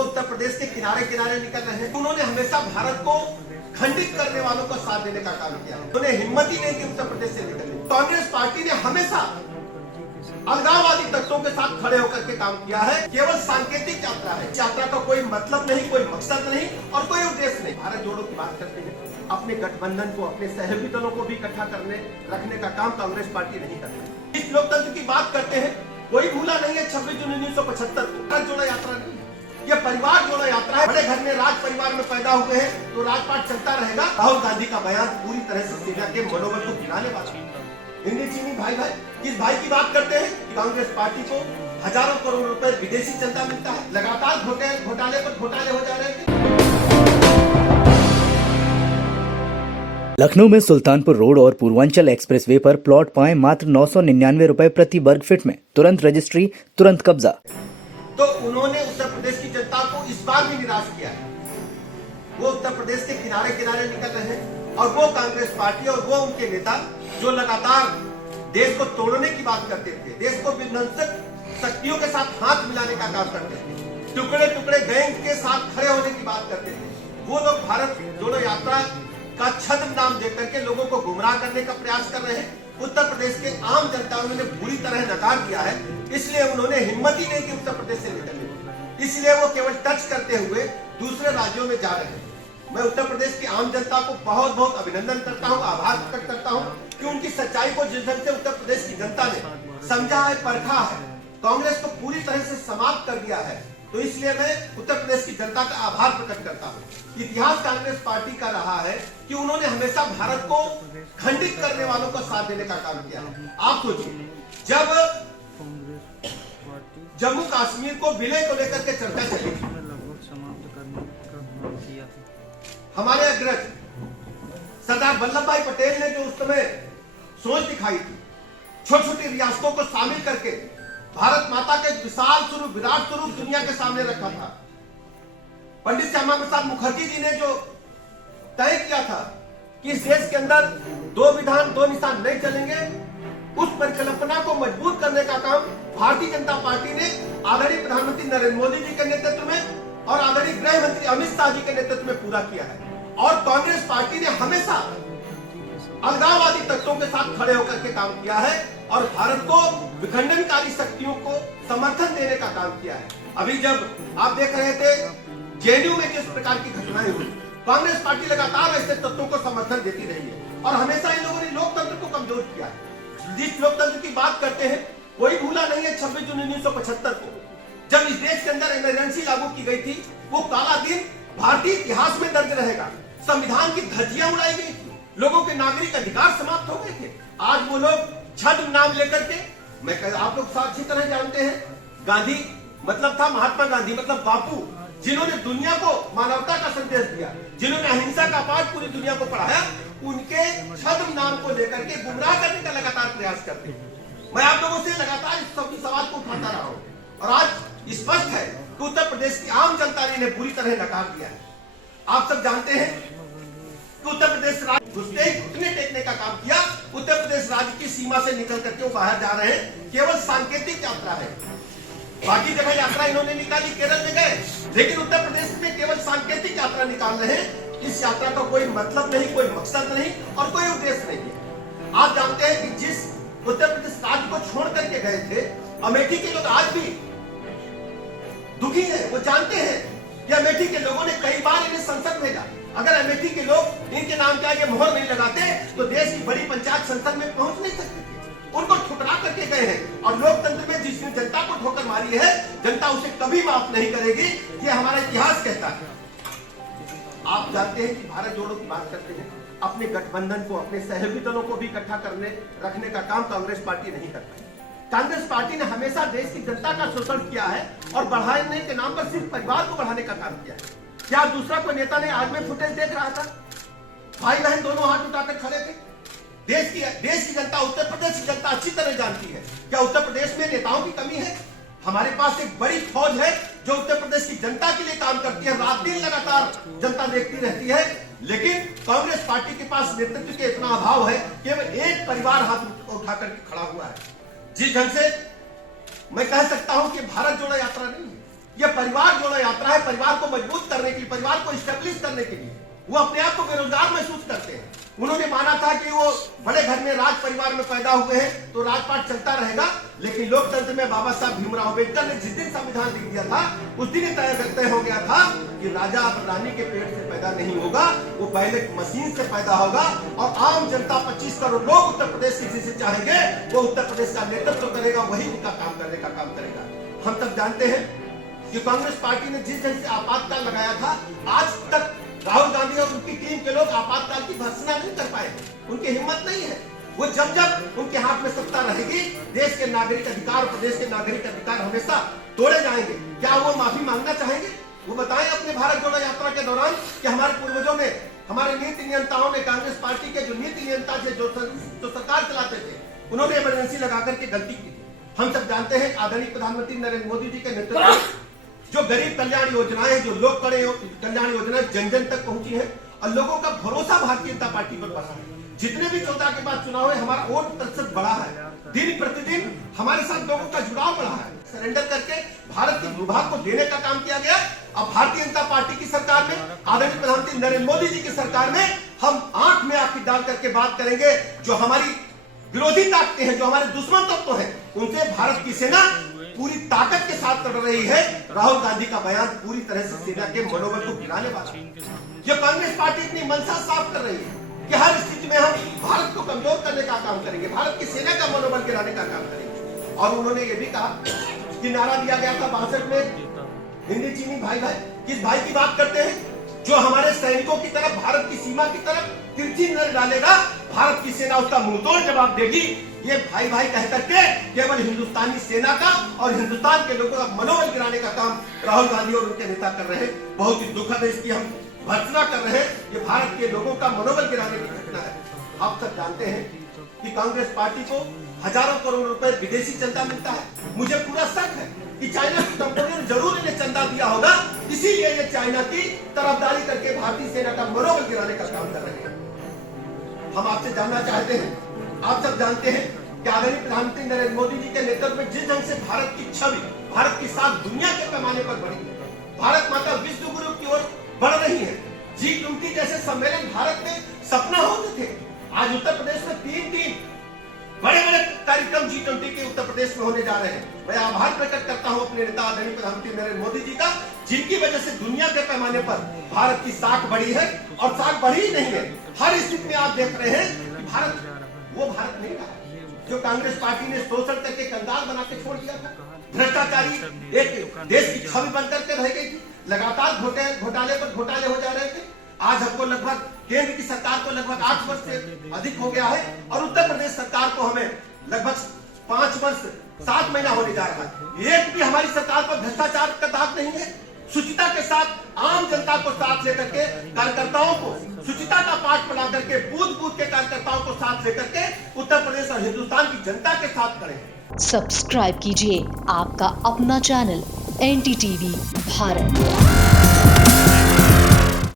वो उत्तर प्रदेश के किनारे किनारे निकल रहे हैं। उन्होंने हमेशा भारत को खंडित करने वालों को साथ देने का काम किया। उन्हें हिम्मत ही नहीं थी उत्तर प्रदेश से निकलने। कांग्रेस पार्टी ने हमेशा अलगाववादी तत्वों के साथ खड़े होकर के काम किया है। केवल सांकेतिक यात्रा है। यात्रा का कोई मतलब नहीं, कोई मकसद नहीं और कोई उद्देश्य नहीं। भारत जोड़ो की बात करते हैं, अपने गठबंधन को, अपने सहयोगी दलों को भी इकट्ठा करने रखने का काम कांग्रेस पार्टी नहीं करती। इस लोकतंत्र की बात करते हैं, कोई भूला नहीं है 26 जून 1975 को। भारत जोड़ो यात्रा नहीं है, यह परिवार जोड़ो यात्रा है। बड़े घर में राज परिवार में पैदा हुए हैं तो राजपाट चलता रहेगा। राहुल गांधी का बयान पूरी तरह से सेना के मनोबल को गिराने वाला है। हिंदी चीनी भाई भाई किस भाई की बात करते हैं कि कांग्रेस पार्टी को हजारों करोड़ रुपए विदेशी चंदा मिलता है। लगातार घोटाले पर घोटाले हो जा रहे थे। लखनऊ में सुल्तानपुर रोड और पूर्वांचल एक्सप्रेसवे पर प्लॉट पाएं मात्र 999 रुपए प्रति वर्ग फीट में। तुरंत रजिस्ट्री, तुरंत कब्जा। तो उन्होंने उत्तर प्रदेश की जनता को इस बार भी निराश किया है। वो उत्तर प्रदेश के किनारे किनारे निकल रहे हैं और वो कांग्रेस पार्टी और वो उनके नेता जो लगातार देश को तोड़ने की बात करते थे, देश को विध्वंसक शक्तियों के साथ हाथ मिलाने का काम करते थे, टुकड़े टुकड़े गैंग के साथ खड़े होने की बात करते थे, वो लोग भारत जोड़ो यात्रा का छद्म नाम देकर के लोगों को गुमराह करने का प्रयास कर रहे हैं। उत्तर प्रदेश के आम जनता उन्होंने बुरी तरह नकार दिया है। इसलिए उन्होंने हिम्मत ही नहीं की उत्तर प्रदेश से निकलने। इसलिए वो केवल टच करते हुए दूसरे राज्यों में जा रहे हैं। मैं उत्तर प्रदेश की आम जनता को बहुत बहुत अभिनंदन करता हूं, आभार प्रकट करता हूं कि उनकी सच्चाई को जिस ढंग से उत्तर प्रदेश की जनता ने समझा है, परखा है, कांग्रेस को पूरी तरह से समाप्त कर दिया है। तो इसलिए मैं उत्तर प्रदेश की जनता का आभार प्रकट करता हूं। इतिहास कांग्रेस पार्टी का रहा है कि उन्होंने हमेशा भारत को खंडित करने वालों को साथ देने का काम किया है। आप सोचिए, जब जम्मू कश्मीर को विलय को लेकर के चर्चा चली, हमारे अग्रज सरदार वल्लभ भाई पटेल ने जो उस समय सोच दिखाई थी, छोटी छोटी रियासतों को शामिल करके भारत माता के विशाल स्वरूप, विराट स्वरूप दुनिया के सामने रखा था। पंडित श्यामा प्रसाद मुखर्जी जी ने जो तय किया था कि इस देश के अंदर दो विधान दो निशान नहीं चलेंगे, उस परिकल्पना को मजबूत करने का काम भारतीय जनता पार्टी ने आदरणीय प्रधानमंत्री नरेंद्र मोदी जी के नेतृत्व में और आदरणीय गृह मंत्री अमित शाह जी के नेतृत्व में पूरा किया है। और कांग्रेस पार्टी ने हमेशा अलगाववादी तत्वों के साथ खड़े होकर के काम किया है और भारत को विखंडनकारी शक्तियों को समर्थन देने का काम किया है। अभी जब आप देख रहे थे जेएनयू में जिस प्रकार की घटनाएं हुई, कांग्रेस पार्टी लगातार ऐसे तत्वों को समर्थन देती रही है और हमेशा इन लोगों ने लोकतंत्र को कमजोर किया है। जिस लोकतंत्र की बात करते हैं, कोई भूला नहीं है 26 जून 1975 को, जब इस देश के अंदर इमरजेंसी लागू की गई थी। वो काला दिन भारतीय इतिहास में दर्ज रहेगा। संविधान की धज्जियां उड़ाई गई थी, लोगों के नागरिक अधिकार समाप्त हो गए थे। आज वो लोग छद्म नाम लेकर के, आप लोग अच्छी तरह जानते हैं, गांधी मतलब था महात्मा गांधी, मतलब बापू, जिन्होंने दुनिया को मानवता का संदेश दिया, जिन्होंने अहिंसा का पाठ पूरी दुनिया को पढ़ाया, उनके छद्म नाम को लेकर के गुमराह करने का लगातार प्रयास करते हैं। मैं आप लोगों से लगातार इस सवाल को उठाता रहा हूं और आज स्पष्ट है कि उत्तर प्रदेश की आम जनता ने इन्हें बुरी तरह नकार दिया है। आप सब जानते हैं कि उत्तर प्रदेश राज्य घुसते ही घुटने टेकने का काम किया। उत्तर प्रदेश राज्य की सीमा से निकल करके वो बाहर जा रहे हैं। केवल सांकेतिक यात्रा है। बाकी जगह यात्रा इन्होंने निकाली, केरल में गए, लेकिन उत्तर प्रदेश में केवल सांकेतिक यात्रा निकाल रहे हैं। इस यात्रा का कोई मतलब नहीं, कोई मकसद नहीं और कोई उद्देश्य नहीं है। आप जानते हैं कि जिस उत्तर प्रदेश राज्य को छोड़ करके गए थे, अमेठी के लोग आज भी दुखी है। वो जानते हैं कि अमेठी के लोगों ने कई बार इन्हें संसद भेजा। अगर अमेठी के लोग इनके नाम के आगे मोहर नहीं लगाते तो देश की बड़ी पंचायत संसद में पहुंच नहीं सकती थी। उनको ठुकरा करके गए हैं और लोकतंत्र में जिसने जनता को ठोकर मारी है, जनता उसे कभी माफ नहीं करेगी। ये हमारा इतिहास कहता है। आप जानते हैं कि भारत जोड़ो की बात करते हैं, अपने गठबंधन को, अपने सहयोगी दलों को भी इकट्ठा करने रखने का काम कांग्रेस पार्टी नहीं करती। कांग्रेस पार्टी ने हमेशा देश की जनता का शोषण किया है और बढ़ाने के नाम पर सिर्फ परिवार को बढ़ाने का काम किया है। क्या दूसरा कोई नेता ने आज में फुटेज देख रहा था? भाई बहन दोनों हाथ उठाकर खड़े थे। देश की जनता, उत्तर प्रदेश की जनता अच्छी तरह जानती है क्या उत्तर प्रदेश में नेताओं की कमी है। हमारे पास एक बड़ी फौज है जो उत्तर प्रदेश की जनता के लिए काम करती है। रात दिन लगातार जनता देखती रहती है, लेकिन कांग्रेस पार्टी के पास नेतृत्व के इतना अभाव है, केवल एक परिवार हाथ उठाकर के खड़ा हुआ है। जिस ढंग से मैं कह सकता हूं कि भारत जोड़ो यात्रा नहीं है, ये परिवार जोड़ो यात्रा है, परिवार को मजबूत करने के लिए, परिवार को स्टेब्लिश करने के लिए। वो अपने आप को बेरोजगार महसूस करते हैं। उन्होंने माना था कि वो बड़े घर में राज परिवार में पैदा हुए हैं तो राजपाट चलता रहेगा, लेकिन लोकतंत्र में बाबा साहब भीमराव अम्बेडकर ने जिस दिन संविधान लिख दिया था उस दिन ही तय हो गया था कि राजा और रानी के पेट से पैदा नहीं होगा, वो बैलेट मशीन से पैदा होगा। और आम जनता 25 करोड़ लोग उत्तर प्रदेश की जिसे चाहेंगे वो उत्तर प्रदेश का नेतृत्व करेगा, वही उनका काम करने का काम करेगा। हम सब जानते हैं कि कांग्रेस पार्टी ने जिस ढंग से आपातकाल लगाया था, आज तक राहुल गांधी और उनकी टीम के लोग आपातकाल की भर्त्सना नहीं कर पाए। उनकी हिम्मत नहीं है। वो जब जब उनके हाथ में सत्ता रहेगी, देश के नागरिक अधिकार, प्रदेश के नागरिक अधिकार हमेशा तोड़े जाएंगे। क्या वो माफी मांगना चाहेंगे? वो बताएं अपने भारत जोड़ो यात्रा के दौरान कि हमारे पूर्वजों ने, हमारे नीति नियंताओं ने, कांग्रेस पार्टी के जो नीति नियंता थे, जो सरकार चलाते थे, उन्होंने इमरजेंसी लगा करके गलती की थी। हम सब जानते हैं आदरणीय प्रधानमंत्री नरेंद्र मोदी जी के नेतृत्व में जो गरीब कल्याण योजनाएं, जो लोक कल्याण योजनाएं जन जन तक पहुंची है और लोगों का भरोसा भारतीय जनता पार्टी पर बढ़ा है। जितने भी 14 के बाद चुनाव है, हमारा वोट प्रतिशत बढ़ा है। दिन प्रतिदिन हमारे साथ लोगों का जुड़ाव बढ़ा है। सरेंडर करके भारत के भूभाग को देने का काम किया गया। अब भारतीय जनता पार्टी की सरकार में, आदरणीय प्रधानमंत्री नरेंद्र मोदी जी की सरकार में हम आंख में आंखें डाल करके बात करेंगे। जो हमारी विरोधी ताकतें हैं, जो हमारे दुश्मन तत्व हैं, उनसे भारत की सेना पूरी ताकत के साथ लड़ रही है। राहुल गांधी का बयान पूरी तरह से सेना के मनोबल को गिराने वाला है। जो कांग्रेस पार्टी अपनी मंशा साफ कर रही है कि हर स्थिति में हम भारत को कमजोर करने का काम करेंगे, भारत की सेना का मनोबल गिराने का काम करेंगे। और उन्होंने ये भी कहा कि नारा दिया गया था 62 में, हिंदी चीनी भाई भाई। किस भाई की बात करते हैं? जो हमारे सैनिकों की तरफ, भारत की सीमा की तरफ तिरछी नजर डालेगा, भारत की सेना उसका मुंहतोड़ जवाब देगी। ये भाई भाई कह करके केवल हिंदुस्तानी सेना का और हिंदुस्तान के लोगों का मनोबल गिराने का काम राहुल गांधी और उनके नेता कर रहे हैं। बहुत ही दुखद है, इसकी हम भर्त्सना कर रहे हैं। ये भारत के लोगों का मनोबल गिराने की घटना है। आप सब जानते हैं कि कांग्रेस पार्टी को हजारों करोड़ रुपए विदेशी चंदा मिलता है। मुझे पूरा शक है कि चाइना की कंपनी ने जरूर इन्हें चंदा दिया होगा, इसीलिए ये चाइना की तरफदारी करके भारतीय सेना का मनोबल गिराने का काम कर रहे हैं। हम आपसे जानना चाहते हैं, आप सब जानते हैं कि आदरणीय प्रधानमंत्री नरेंद्र मोदी जी के नेतृत्व में जिस ढंग से भारत की छवि, भारत की साख दुनिया के पैमाने पर बढ़ी है, भारत माता विश्व गुरु की ओर बढ़ रही है। G20 जैसे सम्मेलन भारत में सपना होते थे, आज उत्तर प्रदेश में तीन बड़े बड़े कार्यक्रम G20 के उत्तर प्रदेश में होने जा रहे हैं। मैं आभार प्रकट करता हूं अपने नेता आदरणीय प्रधानमंत्री नरेंद्र मोदी जी का, जिनकी वजह से दुनिया के पैमाने पर भारत की साख बढ़ी है। और साख बढ़ी ही नहीं है, हर स्थिति में आप देख रहे हैं कि भारत वो भारत नहीं रहा जो कांग्रेस पार्टी ने शोषण करके कंगाल बना के छोड़ दिया था। भ्रष्टाचारी एक देश की छवि बनकर के रह गई थी। लगातार घोटाले पर घोटाले हो जा रहे थे। आज हमको लगभग केंद्र की सरकार को लगभग 8 वर्ष से अधिक हो गया है और उत्तर प्रदेश सरकार को हमें लगभग 5 वर्ष 7 महीना होने जा रहा है। एक भी हमारी सरकार पर भ्रष्टाचार का दाग नहीं है। शुचिता के साथ आम जनता को साथ लेकर के, कार्यकर्ताओं को शुचिता का पाठ पढ़ा करके, बूथ के कार्यकर्ताओं को साथ लेकर के उत्तर प्रदेश और हिंदुस्तान की जनता के साथ खड़े हैं। सब्सक्राइब कीजिए आपका अपना चैनल NDTV भारत।